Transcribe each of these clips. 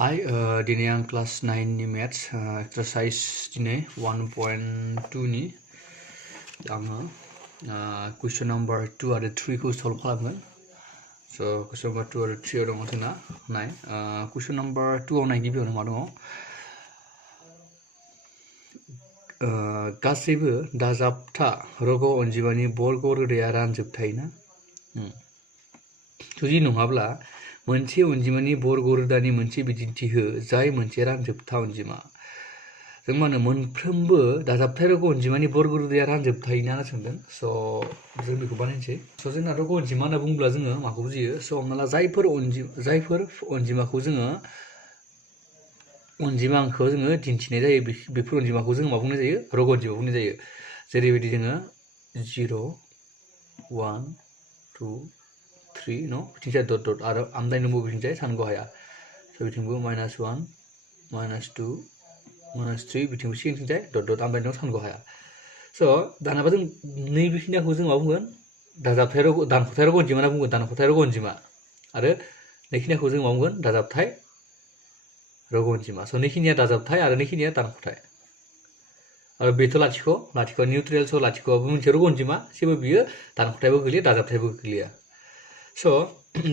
Hi, दिनै आं class 9 नि मेथ्स एक्सारसाइज दिनै 1.2 नि आङो कुइसन नम्बर 2 आरो 3 खौ सल्भ खालामगोन। स' कुइसन नम्बर 2 आरो 3 आव दङ जोंना नाय कुइसन नम्बर 2 आव नाय गिबियावनो मा दङ गासैबो दाजाबथा रग' अनजिमानि बर्ग रोदाया रानजोबथाय ना जुदि नङाब्ला मोनसे अनजिमानि बर्ग रोदानि मोनसे बिदिन्थि हो जाय मोनसे रानजोबथा अनजिमा जों मा होनो मोनफ्रोमबो दाजाबथाय रग' अनजिमानि बर्ग रोदाया रानजोबथाय ना सोंदों स' जों बेखौ बानायनोसै स' जोंना रग' अनजिमा होनना बुङोब्ला जोङो माखौ बुजियो स' हमना ला जायफोर अनजिमाखौ जोङो अनजिमाखौ जोङो दिन्थिनाय जायो बेफोर अनजिमाखौ जोङो मा बुंनाय जायो रग' अनजिमा बुंनाय जायो जेरैबायदि जोङो 0 1 2 3 न' बिथिंजाय डट डट आरो आमदायनोबो बिथिंजाय सानग' हाया स' बिथिंबो -1 -2 -3 बिथिंबो सिगांथिंजाय डट डट आमदायनायाव सानग' हाया स' दानाबा जों नैबेखिनिखौ जों मा बुंगोन दानख'थाय रग' अनजिमा होनना बुंगोन दानख'थाय रग' अनजिमा आरो नैखिनिखौ जों मा बुंगोन दाजाबथाय रग' अनजिमा स' नैखिनिया दाजाबथाय आरो नैखिनिया दानख'थाय आरो बेथ' लाथिख' निउट्रेल स' लाथिख'आबो मोनसे रग' अनजिमा जेबो बियो दानख'थायबो गोग्लैया दाजाबथायबो गोग्लैया स'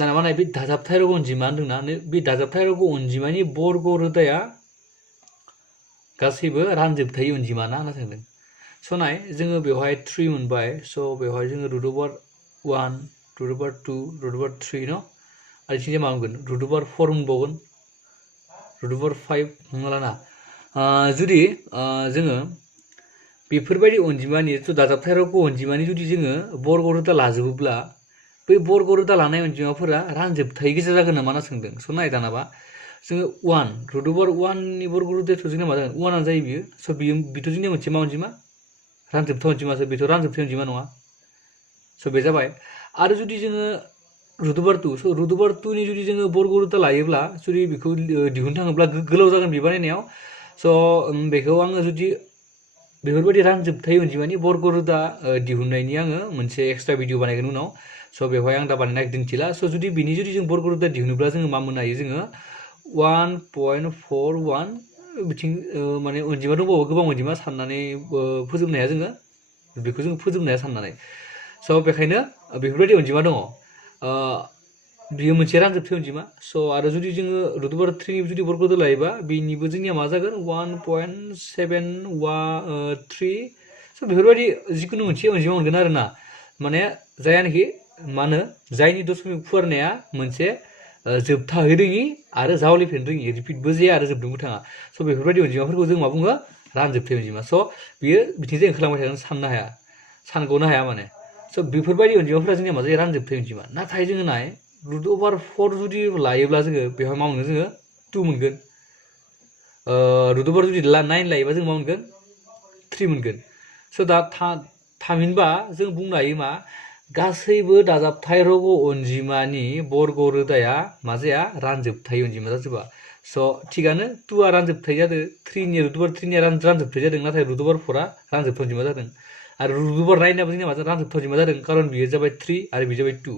दाना बे दाजाबथाय रग' अनजिमा होनदोंना बे दाजाबथाय रग' अनजिमानि बर्ग रोदाया गासैबो रानजोबथाय अनजिमा ना होनना सोंदों स' नाय जोङो बेवहाय 3 मोनबाय स' बेवहाय जोङो रुट अभार 1 रुट अभार 2 रुट अभार 3 न' आरो बिथिंजाय मा मोनगोन रुट अभार 4 मोनबावगोन रुट अभार 5 हमना लाना जुदि जोङो बेफोरबायदि अनजिमानि दाजाबथाय रग' अनजिमानि जुदि जोङो बर्ग रोदा लाजोबोब्ला बै बर्ग रोदा लानाय अनजिमाफोरा रानजोबथाय गोजा जागोन नामा होनना सोंदों स' नाय दानाबा जोङो 1 रुट अभार 1 नि बर्ग रोदायाथ' जोंना मा जागोन 1 आनो जायो बियो स' बेथ' जोंनिया मोनसे मा अनजिमा रानजोबथाय अनजिमासो बेथ' रानजोबथाय अनजिमा नङा स' बे जाबाय आरो जुदि जोङो रुट अभार 2 स' रुट अभार 2 नि जुदि जोङो बर्ग रोदा लायोब्ला जुदि बेखौ दिहुननो थाङोब्ला गोलाव जागोन बे बानायनायाव स' बेखौ आङो जुदि बेफोरबायदि रानजोबथाय अनजिमानि बर्ग रोदा दिहुननायनि आङो मोनसे एक्सट्रा भिडिअ बानायगोन उनाव स' बेवहाय आं दा बानायना दिन्थिला स' जुदि बिनि जुदि जों बर्ग रोदा दिहुनोब्ला जोङो मा मोननो हायो जोङो 1.41 बिथिं माने अनजिमा दंबावो गोबां अनजिमा साननानै फोजोबनो हाया जोङो बेखौ जों फोजोबनो हाया साननानै स' बेखायनो बेफोरबायदि अनजिमा दङ बियो मोनसे रानजोबथाय अनजिमा स' आरो जुदि जोङो रुट अभार 3 नि जुदि बर्ग रोदा लायोबा बेनिबो जोंनिया मा जागोन 1.713 स' बेफोरबायदि जिखुनु मोनसे अनजिमा मोनगोन आरो ना माने जायानोखि मा होनो जायनि दशमिक फुवारनाया मोनसे जोबथाहैरोङि आरो जावलिफिननो रोङि रिपिटबो जाया आरो जोबदोंबो थाङा स' बेफोरबायदि अनजिमाफोरखौ जों मा बुङो रानजोबथाय अनजिमा स' बियो बिथिंजाय ओंखारलांबाय थागोन साननो हाया सानग'नो हाया माने स' बेफोरबायदि अनजिमाफोरा जोंनिया मा जायो रानजोबथाय अनजिमा नाथाय जोङो नाय रुट अभार 4 जुदि लायोब्ला जोङो बेवहाय मा मोनगोन जोङो 2 मोनगोन रुट अभार जुदि 9 लायोबा जों मा मोनगोन 3 मोनगोन स' दा थामहिनबा जों बुंनो हायो मा गासैबो दाजाबथाय रग' अनजिमानि बर्ग रोदाया मा जाया रानजोबथाय अनजिमा जाजोबा स' थिगानो 2 आ रानजोबथाय जादों 3 नि रुट अभार 3 निया रानजोबथाय जादों नाथाय रुट अभार 4 आ रानजोबथाय अनजिमा जादों आरो रुट अभार 9 आबो जोंनिया मा रानजोबथाय अनजिमा जादों खारन बियो जाबाय 3 आरो बे जाबाय 2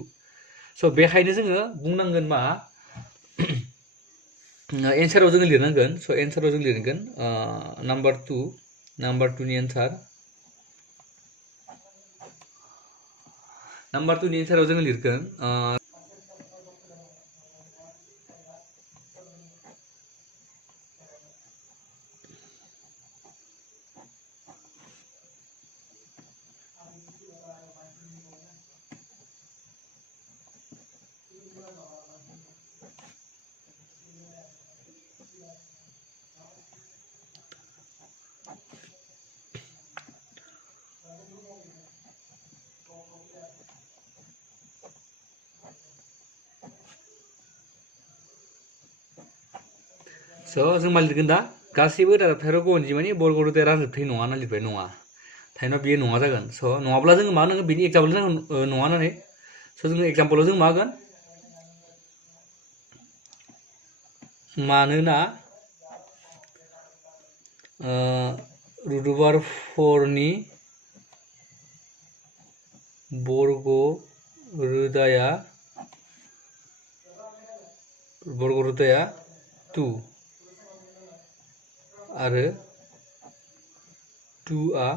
स' बेखायनो जोङो बुंनांगोन मा एन्साराव जोङो लिरनांगोन स' एन्साराव जों लिरगोन नाम्बार 2 नि एन्सार नाम्बार 2 नि एन्साराव जोङो लिरगोन स' जों मा लिरगोन दा गासैबो दाजाबथाय रग' अनजिमानि बर्ग रोदाया रानजोबथाय नङा होनना लिरबाय नङा थारैनो बेयो नङा जागोन स' नङाब्ला जोङो मा होनांगोन बेनि एग्जाम्पल नांगोन नङा होननानै स' जोङो एग्जाम्पलाव जों मा होगोन मानोना रुट अभार 4 नि बर्ग रोदाया 2 आरो 2आ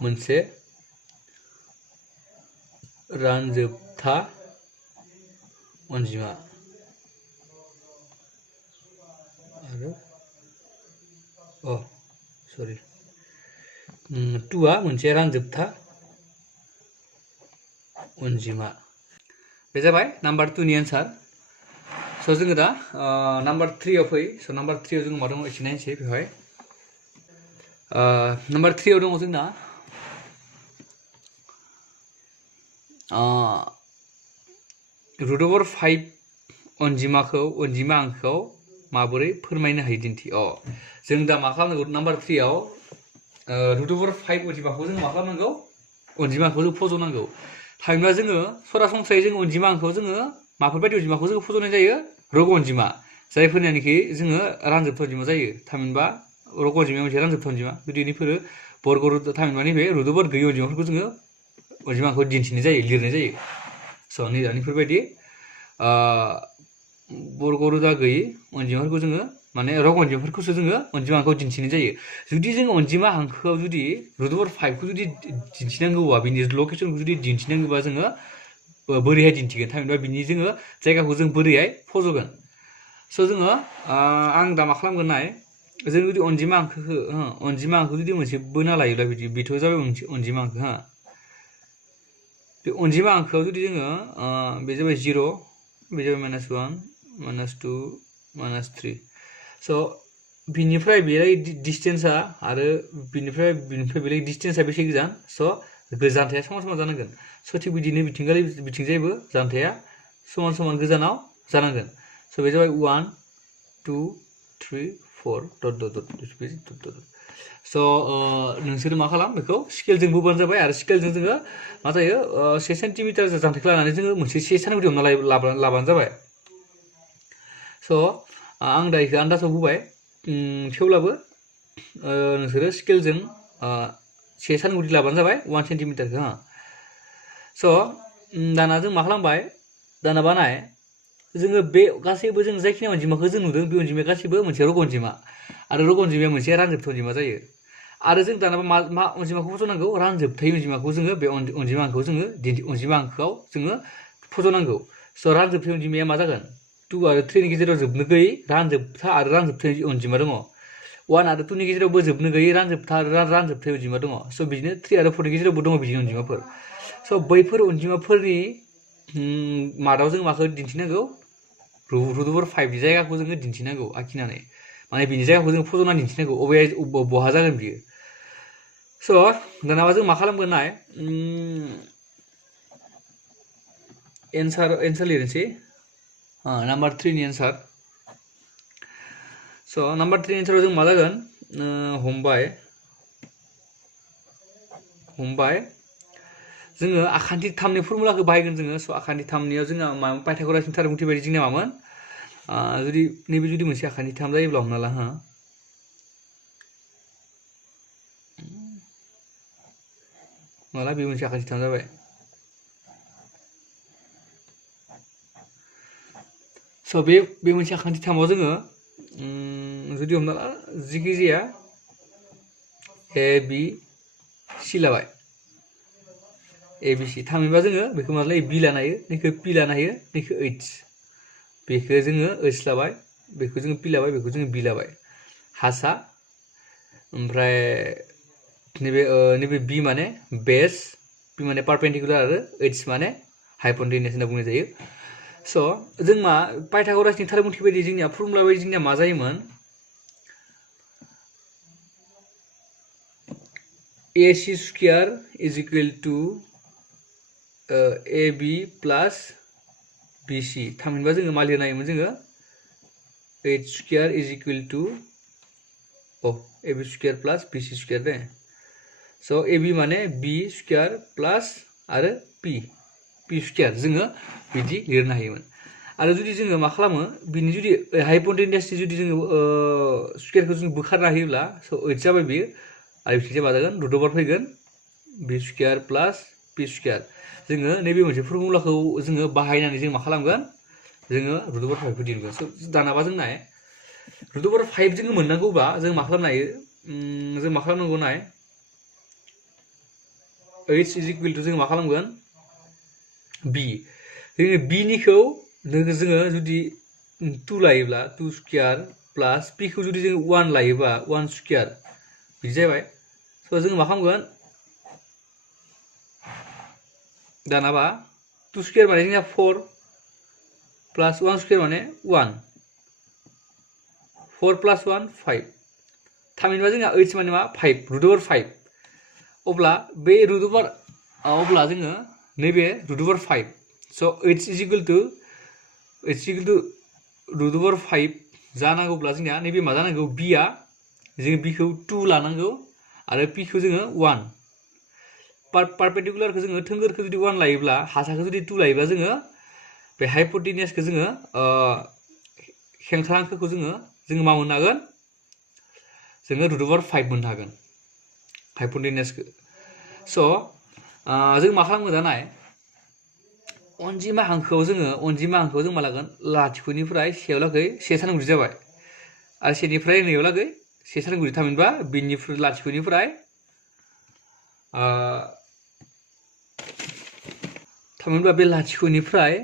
मोनसे रानजोबथा अनजिमा आरो सरि 2आ मोनसे रानजोबथा अनजिमा बे जाबाय नाम्बार 2 नि आन्सार स' जोङो दा नाम्बार 3 आव फै स' नाम्बार 3 आव जोङो मा दङ एसे नायनोसै बेवहाय नाम्बार 3 आव दङ जोंना रुट ओभार 5 अनजिमा आंखौ माबोरै फोरमायनो हायो दिन्थि जों दा मा खालामनांगौ नाम्बार 3 आव रुट ओभार 5 अनजिमाखौ जों मा खालामनांगौ अनजिमाखौ जों फज'नांगौ थामहिनबा जोङो सरासनस्रायै जों अनजिमाखौ जोङो माफोरबायदि अनजिमाखौ जोङो फज'नाय जायो रग अनजिमा जायफोरनिखि जोङो रानजोबथा अनजिमा जायो थामहिनबा रग अनजिमाया मोनसे रानजोबथा अनजिमा जुदि बेफोरो बर्ग रुट थामहिनबा नैबे रुट ओभार गैयै अनजिमाफोरखौ जोङो अनजिमाखौ दिन्थिनाय जायो लिरनाय जायो स' नैफोरबायदि बर्ग रुटआ गैयै अनजिमाफोरखौ जोङो माने रग अनजिमाफोरखौसो जोङो अनजिमाखौ दिन्थिनाय जायो जुदि जों अनजिमा हांखोआव जुदि रुट ओभार 5 खौ जुदि दिन्थिनांगौबा बिनि लकेसनखौ जुदि दिन्थिनांगौबा जोङो बोरैहाय दिन्थिगोन थामहिनबा बिनि जोङो जायगाखौ जों बोरैहाय फज'गोन स' जोङो आं दा मा खालामगोन नाय जों जुदि अनजिमा हांखोखौ जुदि मोनसे बोना लायोब्ला बिदि बेथ' जाबाय मोनसे अनजिमा हांखो बे अनजिमा हांखोआव जुदि जोङो बे जाबाय 0 बे जाबाय -1 -2 -3 स' बिनिफ्राय बेलाय डिस्टेन्सआ आरो बिनिफ्राय बेलाय डिस्टेन्सआ बेसे गोजान स' जानथाया समान समान जानांगोन स' थिग बिदिनो बिथिंजायबो जानथाया समान समान गोजानाव जानांगोन स' बे जाबाय 1 2 3 4 डट डट डट स' नोंसोर मा खालाम बेखौ स्केलजों बोबानो जाबाय आरो स्केलजों जोङो मा जायो 1 सेन्टिमिटार जानथायखौ लानानै जोङो मोनसे 1 सानगुदि हमना लाबानो जाबाय स' आं दा बेखौ आन्दाजाव बोबाय थेवब्लाबो नोंसोरो स्केलजों 1 सानगुदि लाबानो जाबाय 1 सेन्टिमिटारखौ स' दाना जों मा खालामबाय दाना बानाय जोङो बे गासैबो जों जायखिनि अनजिमाखौ जों नुदों बे अनजिमाया गासैबो मोनसे रग अनजिमा आरो रग अनजिमाया मोनसे रानजोबथा अनजिमा जायो आरो जों दाना मा अनजिमाखौ फज'नांगौ रानजोबथाय अनजिमाखौ जोङो बे अनजिमा हांखोआव जोङो अनजिमा हांखोआव जोङो फज'नांगौ स' रानजोबथाय अनजिमाया मा जागोन 2 आरो 3 नि गेजेराव जोबनो गैयै रानजोबथा आरो रानजोबथाय अनजिमा दङ 1 आरो 2 नि गेजेरावबो जोबनो गैयै रानजोबथा आरो रानजोबथाय अनजिमा दङ स' बिदिनो 3 आरो 4 नि गेजेरावबो दङ बिदिनो अनजिमाफोर स' बैफोर अनजिमाफोरनि मादाव जों माखौ दिन्थिनांगौ रुट ओभार 5 नि जायगाखौ जोङो दिन्थिनांगौ आखिनानै माने बिनि जायगाखौ जों फज'नानै दिन्थिनांगौ बहा जागोन बियो स' दाना जों मा खालामगोन नाय एन्सार लिरनोसै नाम्बार 3 नि एन्सार स' नाम्बार 3 नि एन्साराव जों मा जागोन हमबाय जोङो आखान्थि 3 नि फर्मुलाखौ बाहायगोन जोङो स' आखान्थि 3 नियाव जोंहा पाइथागरासनि थारबिथि बायदि जोंना मामोन जुदि मोनसे आखान्थि 3 जायोब्ला हमना ला माला बे मोनसे आखान्थि 3 जाबाय स' बे मोनसे आखान्थि 3 आव जोङो जुदि हमना ला जिखि जाया ए बि सि लाबाय ए बि सि थामहिनबा जोङो बेखौ मा लायो बि लानो हायो बेखौ पि लानो हायो बेखौ ओइच बेखौ जोङो ओइच लाबाय बेखौ जोङो पि लाबाय बेखौ जोङो बि लाबाय हासा ओमफ्राय नैबे बि माने बेस पि माने पारपेन्डिकुलार आरो ओइच माने हाइपन्टेनियास होनना बुंनाय जायो स' जों मा पाइथागरासनि थारबिथि बायदि जोंनिया फर्मुला बायदि जोंनिया मा जायोमोन AC square is equal to AB plus BC थामहिनबा जोङो मा लिरनो हायोमोन जोङो H square is equal to AB square plus BC square दे स' AB माने B square plus आरो P square जोङो बिदि लिरनो हायोमोन आरो जुदि जोङो मा खालामो बिनि जुदि हाइपन्टेनियासनि जुदि जोङो स्कुवेरखौ जों बोखारना होयोब्ला स' ओइच जाबाय बियो आरो बिथिंजाय मा जागोन रुट ओभार फैगोन बि स्कुवेर प्लास p स्क्वायर जोङो नैबे मोनसे फर्मुलाखौ जोङो बाहायनानै जों मा खालामगोन जोङो रुट अभार 5 खौ दिहुनगोन स' दानाबा जों नाय रुट अभार 5 जोङो मोननांगौबा जों मा खालामनो हायो जों मा खालामनांगौ नाय h is equal to जों मा खालामगोन b जोङो b निखौ जोङो जुदि 2 लायोब्ला 2 स्क्वायर प्लास p खौ जुदि जोङो 1 लायोबा 1 स्क्वायर बिदि जाबाय स' जोङो मा खालामगोन दानाबा 2 स्क्वायर माने जोंना 4 प्लस 1 स्क्वायर माने 1 4 प्लस 1 5 थामहिनबा जोंना h माने मा 5 रुट अभार 5 अब्ला बे रुट अभार अब्ला जोङो नैबे रुट अभार 5 स' h is equal to route अभार 5 जानांगौब्ला जोंना नैबे मा जानांगौ b आ जोङो b खौ 2 लानांगौ आरो p खौ जोङो 1 पारपेंडिकुलारखौ जोङो थोंगोरखौ जुदि 1 लायोब्ला हासाखौ जुदि 2 लायोब्ला जोङो बे हाइपोटेनियासखौ जोङो खेंख्रांखौ जोङो मा मोननो हागोन जोङो रुट अभार 5 मोननो हागोन हाइपोटेनियासखौ स' जों मा खालामगोन दा नाय अनजिमा हांखोआव जों मा लागोन लाथिख'निफ्राय सेयाव लागै से सानगुदि जाबाय आरो सेनिफ्राय नैयाव लागै से सानगुदि थामहिनबा बिनिफ्राय लाथिख'निफ्राय थामहिनबा बे लाथिख'निफ्राय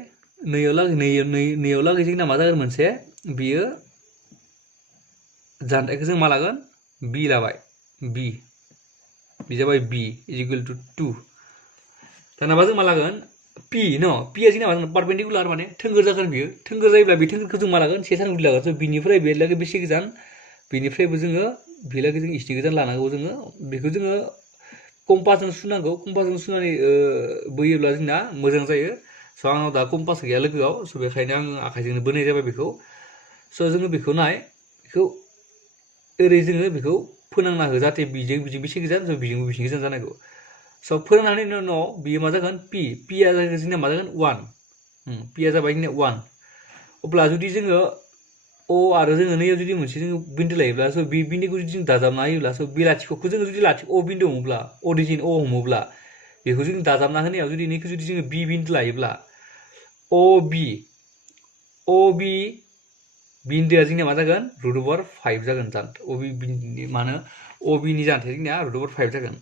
नैयाव लागै जोंना मा जागोन मोनसे बियो जानथायखौ जों मा लागोन b लाबाय b जाबाय b is equal to 2 दानाबा जों मा लागोन p न p आ जोंना मा जागोन पारपेंडिकुलार माने थोंगोर जागोन बियो थोंगोर जायोब्ला बे थोंगोरखौ जों मा लागोन से सानगुदि लागोन स' बिनिफ्राय बे लागै बेसे गोजान बिनिफ्रायबो जोङो बे लागै जों इसे गोजान लानांगौ जोङो बेखौ जोङो कम्पासजों सुनांगौ कम्पासजों सुनानै बोयोब्ला जोंना मोजां जायो स' आंनाव दा कम्पास गैया लोगोआव स' बेखायनो आं आखाइजोंनो बोनाय जाबाय बेखौ स' जोङो बेखौ नाय बेखौ ओरै जोङो बेखौ फोनांना हो जाहाथे बिजों बेसे गोजान स' बिजोंबो बेसे गोजान जानांगौ स' फोनांनायनि उनाव बियो मा जागोन p आ जागोन जोंना मा जागोन 1 p आ जाबाय जोंना 1 अब्ला जुदि जोङो o आरो जोङो नैयाव जुदि मोनसे जोङो बिन्दु लायोब्ला स' बे बिन्दुखौ जुदि जों दाजाबना होयोब्ला स' बे लाथिख'खौ जोङो जुदि लाथिख' o बिन्दु हमोब्ला अरिजिन o हमोब्ला बेखौ जों दाजाबना होनायाव जुदि नैखौ जुदि जोङो b बिन्दु लायोब्ला ob बिन्दुआ जोंना मा जागोन रुट अभार 5 जागोन ob बिन्दुनि मानो ob नि जानथाया जोंना रुट अभार 5 जागोन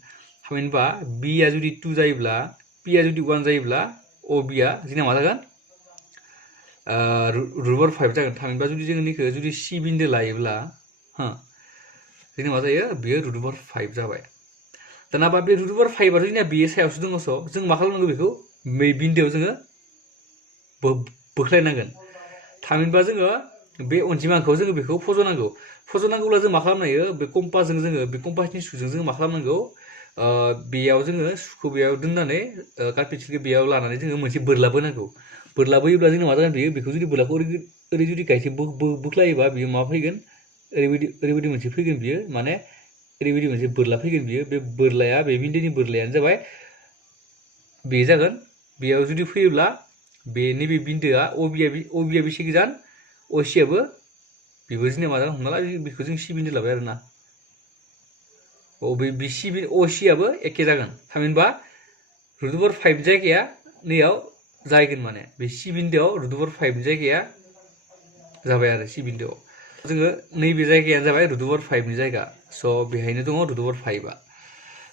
थामहिनबा b आ जुदि 2 जायोब्ला p आ जुदि 1 जायोब्ला ob आ जोंना मा जागोन रुट अभार 5 जागोन थामहिनबा जुदि जोङो नैखौ जुदि c बिन्दु लायोब्ला जोंना मा जायो बेयो रुट अभार 5 जाबाय दानाबा बे रुट अभार 5 आथ' जोंना बेयो सायावसो दङ स' जों मा खालामनांगौ बेखौ बै बिन्दुआव जोङो बोख्लायनांगोन थामहिनबा जोङो बे अनजिमाखौ जोङो बेखौ फज'नांगौब्ला जों मा खालामनो हायो बे कम्पासनि सुजों जोङो मा खालामनांगौ बेयाव जोङो सुखौ बेयाव दोननानै कार्पेटसिखौ बेयाव लानानै जोङो मोनसे बोरला बोनांगौ बोरला बोयोब्ला जोंना मा जागोन बेखौ जुदि बोरलाखौ ओरै जुदि गायसे बोख्लायोबा बेयो मा फैगोन ओरैबायदि मोनसे फैगोन बियो माने ओरैबायदि मोनसे बोरला फैगोन बियो बे बोरलाया बे बिन्दुनि बोरलायानो जाबाय बे जागोन बेयाव जुदि फैयोब्ला बे नैबे बिन्दुआ ob आ बेसे गोजान ac आबो बेबो जोंना मा जागोन हमना ला बेखौ जों c बिन्दु लाबाय आरोना बे ac आबो एखे जागोन थामहिनबा रुट अभार 5 जायगाया नैयाव जायगोन माने बे c बिन्दुआव रुट अभार 5 जायगाया जाबाय आरो c बिन्दुआव जोङो नैबे जायगायानो जाबाय रुट अभार 5 नि जायगा स' बेहायनो दङ रुट अभार 5 आ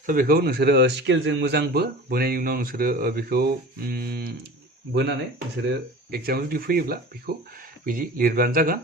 स' बेखौ नोंसोरो स्केलजों मोजांबो बोनायनि उनाव नोंसोरो बेखौ बोनानै नोंसोरो एग्जामाव जुदि फैयोब्ला बेखौ बिदि लिरबानो जागोन